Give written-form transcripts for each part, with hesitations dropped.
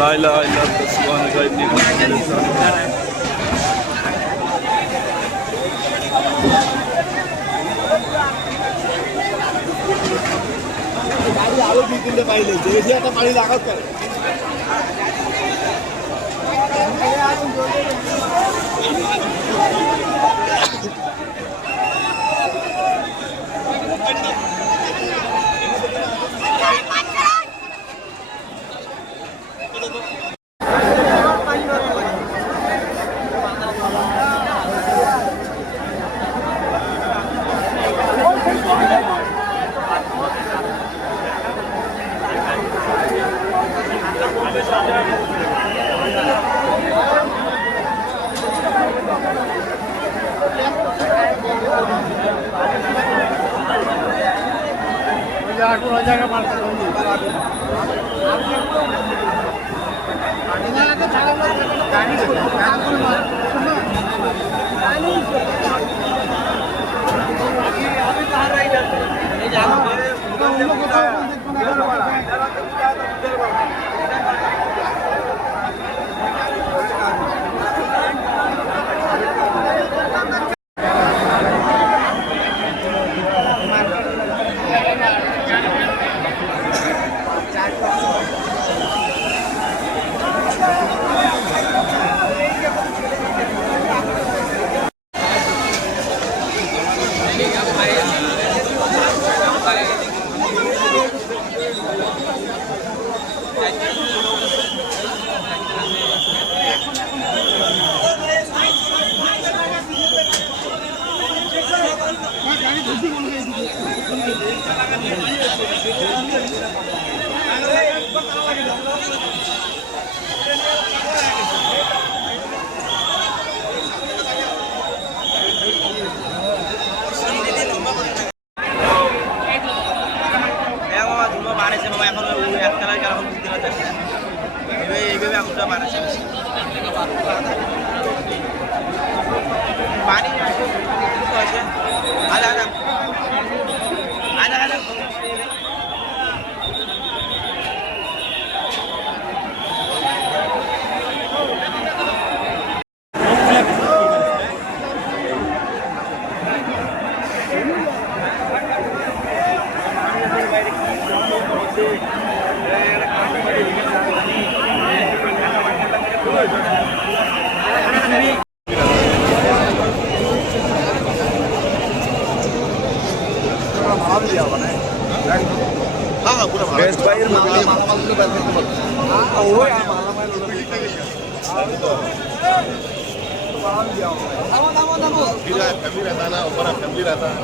লা ইলাহা ইল্লাল্লাহ সুবহানাকা ইন্নী কুনতু মিনাজ জালিমিন। গাড়ি আরো 2-3টা পাইলে যে একটা পানি লাগাত করে জায়গা মারতে পানি আদা আদা আদা আদা बेस्ट भाई मालामाल फैमिली रहता है ना ऊपर फैमिली रहता है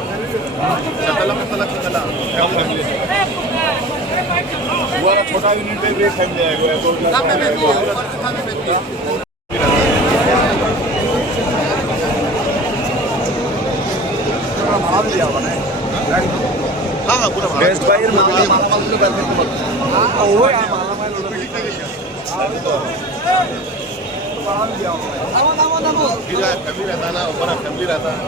छोटा यूनिट पे फैमिली बेस्ट भाई मालामाल फैमिली रहता है ना ऊपर फैमिली रहता है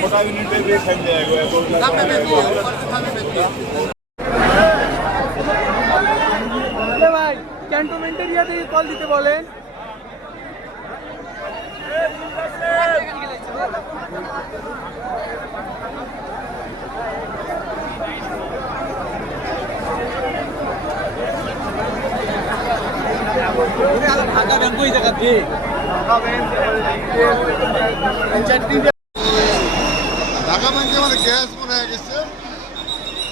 छोटा यूनिट पे फैमिली ভাই ক্যান্টনমেন্ট এরিয়া থেকে কল দিতে বলেন। ঢাকা ব্যাংক ওই জায়গা দিয়ে ঢাকা ব্যাংকে মানে গ্যাস মনে হয়ে গেছে,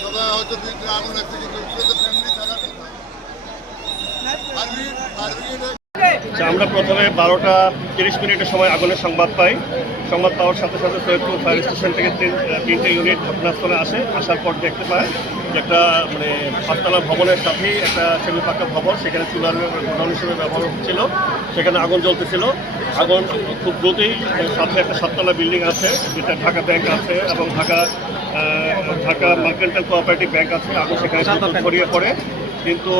তবে হয়তো দুইটা আগুন লাগছে, কিন্তু ফ্যামিলি থাকার কথা। আমরা প্রথমে 12টা 30 সময় আগুনের সংবাদ পাই। সংবাদ পাওয়ার সাথে সাথে সৈয়দপুর ফায়ার স্টেশন থেকে তিনটে ইউনিট ঘটনাস্থলে আসে। আসার পর দেখতে পায় যে একটা মানে 5তলা ভবনের সাথেই একটা সেমি পাকা ভবন, সেখানে চুলার গোডাউন হিসেবে ব্যবহার হচ্ছিল, সেখানে আগুন জ্বলতেছিল। আগুন খুব দ্রুতই সাথে একটা 7তলা বিল্ডিং আছে, যেটা ঢাকা ব্যাংক আছে এবং ঢাকা মার্কেন্টাইল কোঅপারেটিভ ব্যাংক আছে। আগুন সেখানে ছড়িয়ে পড়ে, কিন্তু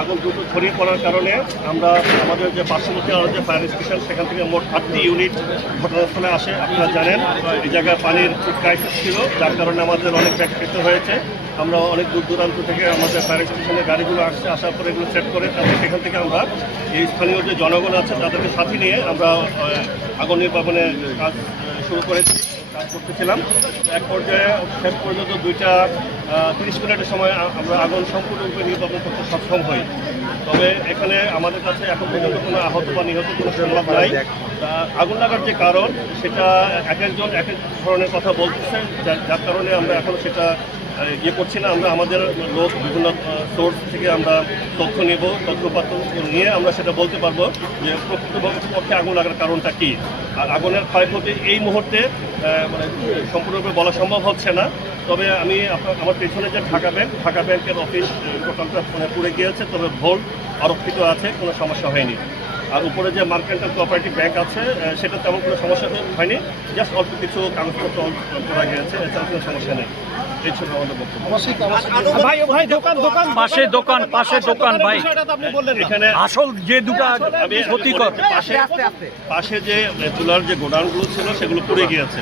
আগুন দ্রুত ছড়িয়ে পড়ার কারণে আমরা আমাদের যে পার্শ্ববর্তী আরও যে ফায়ার স্টেশন, সেখান থেকে মোট 8টি ইউনিট ঘটনাস্থলে আসে। আপনারা জানেন এই জায়গায় পানির খুব ক্রাইসিস ছিল, যার কারণে আমাদের অনেক ব্যাগ পেতে হয়েছে। আমরা অনেক দূর দূরান্ত থেকে আমাদের ফায়ার স্টেশনে গাড়িগুলো আসছে, আসার পরে এগুলো সেট করে তারপরে সেখান থেকে আমরা এই স্থানীয় যে জনগণ আছে তাদেরকে সাথে নিয়ে আমরা আগুন নির্বাপনের কাজ শুরু করেছি, কাজ করতেছিলাম। এক পর্যায়ে শেষ পর্যন্ত 2:30 মিনিটের সময় আমরা আগুন সম্পূর্ণরূপে নির্বাপন করতে সক্ষম হই। তবে এখানে আমাদের কাছে এখন পর্যন্ত কোনো আহত বা নিহত কোনো সংবাদ নাই। আগুন লাগার যে কারণ সেটা এক একজন এক এক ধরনের কথা বলতেছে, যার কারণে আমরা এখন সেটা করছি না। আমরা আমাদের লোক বিভিন্ন সোর্স থেকে আমরা তথ্য নেব, তথ্যপাত্র নিয়ে আমরা সেটা বলতে পারবো যে প্রকৃতপক্ষে আগুন লাগার কারণটা কী। আর আগুনের ক্ষয়ক্ষতি এই মুহূর্তে মানে সম্পূর্ণরূপে বলা সম্ভব হচ্ছে না। তবে আমি আমার পেছনে যে ঢাকা ব্যাংকের অফিস টোটালটা মানে পুড়ে গিয়েছে, তবে ভোল্ট আরক্ষিত আছে, কোনো সমস্যা হয়নি। আর উপরে যে মার্কেন্টাইল কোঅপারেটিভ ব্যাংক আছে সেটা তেমন কোনো সমস্যা হয়নি, জাস্ট অল্প কিছু কাগজপত্র করা গিয়েছে, এছাড়া কোনো সমস্যা নেই। এই ছিল আমাদের বক্তব্য। পাশে দোকান ভাই, এখানে আসল যে দুটা ক্ষতিকর, পাশে যে তুলার যে গোডাউনগুলো ছিল সেগুলো পুড়ে গিয়েছে,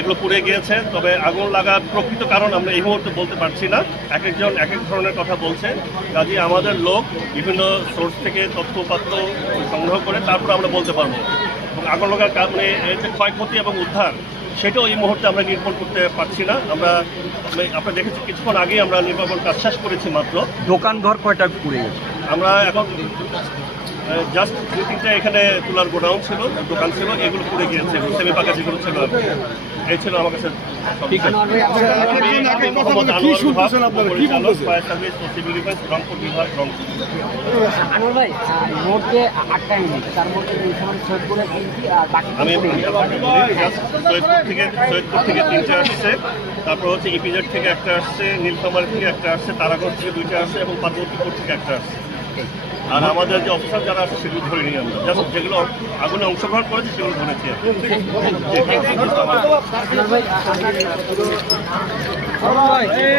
এগুলো পুড়ে গিয়েছে। তবে আগুন লাগার প্রকৃত কারণ আমরা এই মুহূর্তে বলতে পারছি না, এক একজন এক এক ধরনের কথা বলছে। কাজে আমাদের লোক বিভিন্ন সোর্স থেকে তথ্যপাত্র সংগ্রহ করে তারপর আমরা বলতে পারবো। এবং আগুন লাগার কারণে এর যে ক্ষয়ক্ষতি এবং উদ্ধার সেটাও এই মুহূর্তে আমরা নির্ভর করতে পারছি না। আপনারা দেখেছি কিছুক্ষণ আগেই আমরা নির্বাপন কাজ শেষ করেছি মাত্র। দোকান ঘর কয়টা পুড়ে গেছে? আমরা এখন জাস্ট 2-3টা এখানে তুলার গোডাউন ছিল, দোকান ছিল, এগুলো পুড়ে গিয়েছে, সেমি পাকা যেগুলো ছিল। এই ছিল আমার কাছে। ঠিক আছে। আমি মোহাম্মদ আনোয়ার পরিচালক ফায়ার সার্ভিস ও সিভিল ডিফেন্স রংপুর বিভাগ, রংপুর। আনোয়ার ভাই, মোট যে 8টা ইউনিট, তার মধ্যে সৈয়দপুরে 3টি আর বাকি আমি সৈয়দপুর থেকে 3টে আসছে, তারপর হচ্ছে ইপিজেড থেকে একটা আসছে, নীলফামারী থেকে একটা আসছে, তারাগঞ্জ থেকে 2টা আসছে এবং পার্বতীপুর থেকে একটা আসছে। আর আমাদের যে অফিসার যারা আছে সেগুলো ধরে নিই আমরা, জাস্ট যেগুলো আগুনে অংশগ্রহণ করেছে সেগুলো ধরেছি। আনোয়ার ভাই